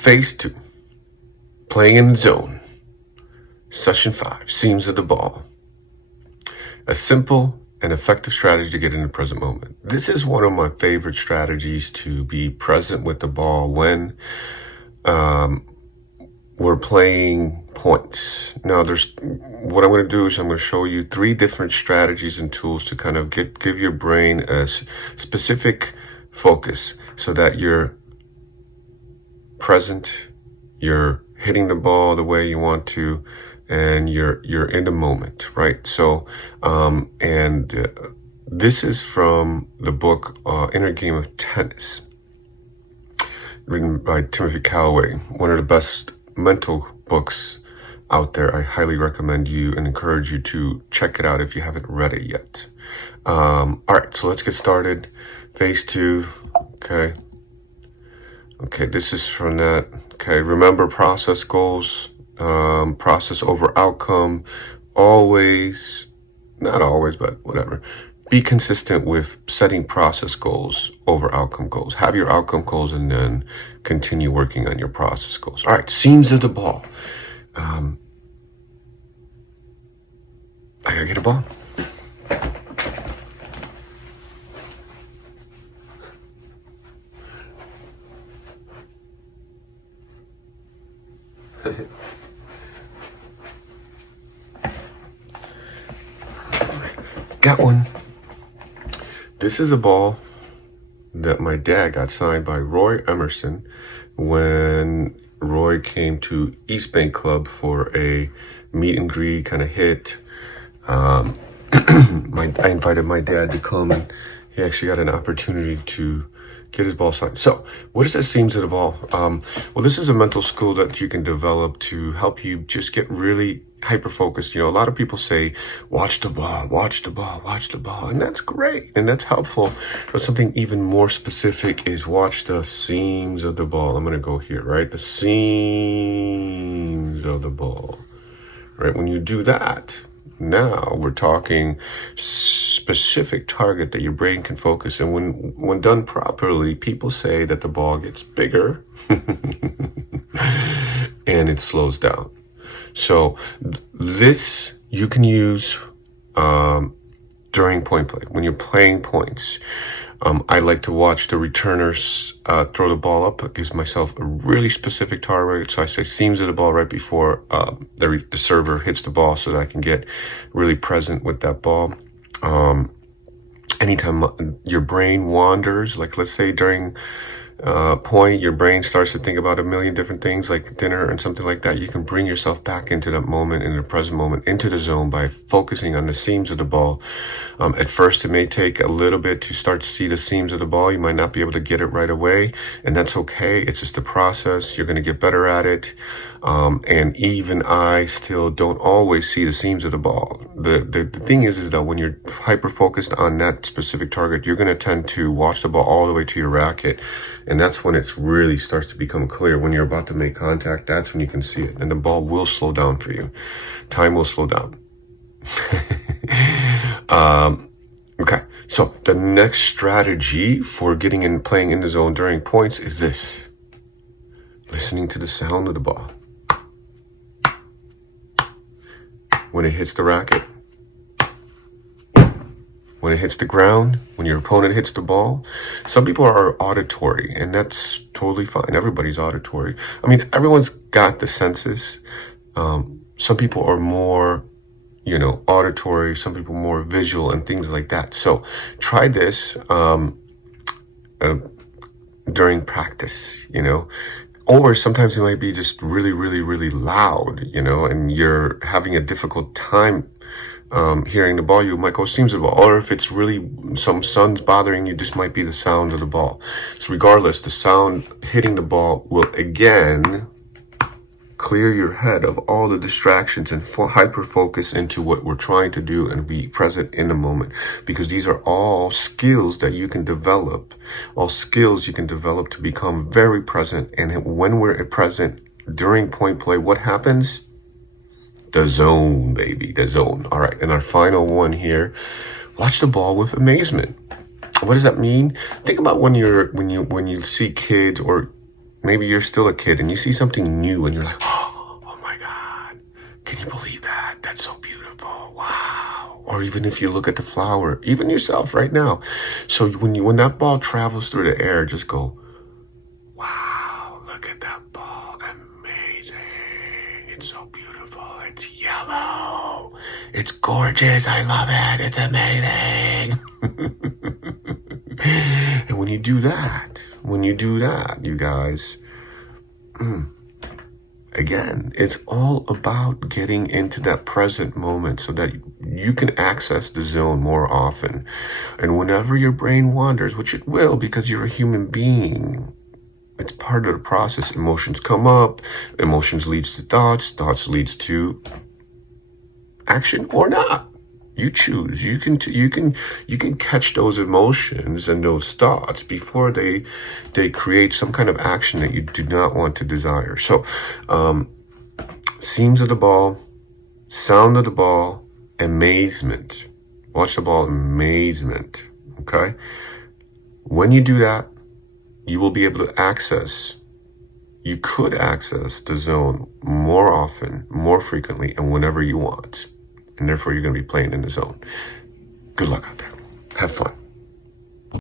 Phase 2, playing in the zone. Session 5, seams of the ball. A simple and effective strategy to get in the present moment. This is one of my favorite strategies to be present with the ball when we're playing points. Now, what I'm going to do is I'm going to show you 3 different strategies and tools to kind of give your brain a specific focus so that you're present, you're hitting the ball the way you want to, and you're in the moment, right? So, this is from the book Inner Game of Tennis, written by Timothy Callaway, one of the best mental books out there. I highly recommend you and encourage you to check it out if you haven't read it yet. All right, so let's get started. Phase 2, okay. Okay, this is from that. Okay, remember process goals, process over outcome. Always, not always, but whatever. Be consistent with setting process goals over outcome goals. Have your outcome goals and then continue working on your process goals. All right, seams of the ball. I gotta get a ball. Got one. This is a ball that my dad got signed by Roy Emerson when Roy came to East Bank Club for a meet and greet kind of hit. I invited my dad to come, and he actually got an opportunity to get his ball signed. So what is that seams of the ball? Well, this is a mental skill that you can develop to help you just get really hyper-focused. You know, a lot of people say, watch the ball, watch the ball, watch the ball. And that's great. And that's helpful. But something even more specific is watch the seams of the ball. I'm going to go here, right? The seams of the ball, right? When you do that, now we're talking specific target that your brain can focus. And when done properly, people say that the ball gets bigger and it slows down. So this you can use during point play. When you're playing points, I like to watch the returners throw the ball up. It gives myself a really specific target. So I say seams of the ball right before the server hits the ball so that I can get really present with that ball. Anytime your brain wanders, like let's say during point, your brain starts to think about a million different things like dinner and something like that, you can bring yourself back into that moment, in the present moment, into the zone by focusing on the seams of the ball. At first, it may take a little bit to start to see the seams of the ball. You might not be able to get it right away, and that's okay. It's just a process. You're going to get better at it. And even I still don't always see the seams of the ball. The thing is that when you're hyper-focused on that specific target, you're going to tend to watch the ball all the way to your racket. And that's when it really starts to become clear. When you're about to make contact, that's when you can see it. And the ball will slow down for you. Time will slow down. Okay, so the next strategy for getting and playing in the zone during points is this. Listening to the sound of the ball. When it hits the racket, when it hits the ground, when your opponent hits the ball. Some people are auditory, and that's totally fine. Everybody's auditory. I mean, everyone's got the senses. Some people are more, auditory, some people more visual and things like that. So try this during practice, Or sometimes it might be just really, really, really loud, and you're having a difficult time hearing the ball. You might go seams of the ball. Or if it's really some sun's bothering you, this might be the sound of the ball. So regardless, the sound hitting the ball will again clear your head of all the distractions and hyper focus into what we're trying to do and be present in the moment, because these are all skills that you can develop, to become very present. And when we're present during point play, what happens? The zone, baby, the zone. All right, and our final one here, watch the ball with amazement. What does that mean? Think about when you see kids or maybe you're still a kid and you see something new and you're like, oh my God, can you believe that? That's so beautiful. Wow. Or even if you look at the flower, even yourself right now. So when that ball travels through the air, just go, wow, look at that ball. Amazing. It's so beautiful. It's yellow. It's gorgeous. I love it. It's amazing. And when you do that, you guys, again, it's all about getting into that present moment so that you can access the zone more often. And whenever your brain wanders, which it will because you're a human being, it's part of the process. Emotions come up, emotions leads to thoughts, thoughts leads to action or not. You choose. You can catch those emotions and those thoughts before they create some kind of action that you do not want to desire. So, seams of the ball, sound of the ball, amazement. Watch the ball, amazement. Okay. When you do that, you will be able to access. You could access the zone more often, more frequently, and whenever you want. And therefore, you're going to be playing in the zone. Good luck out there. Have fun.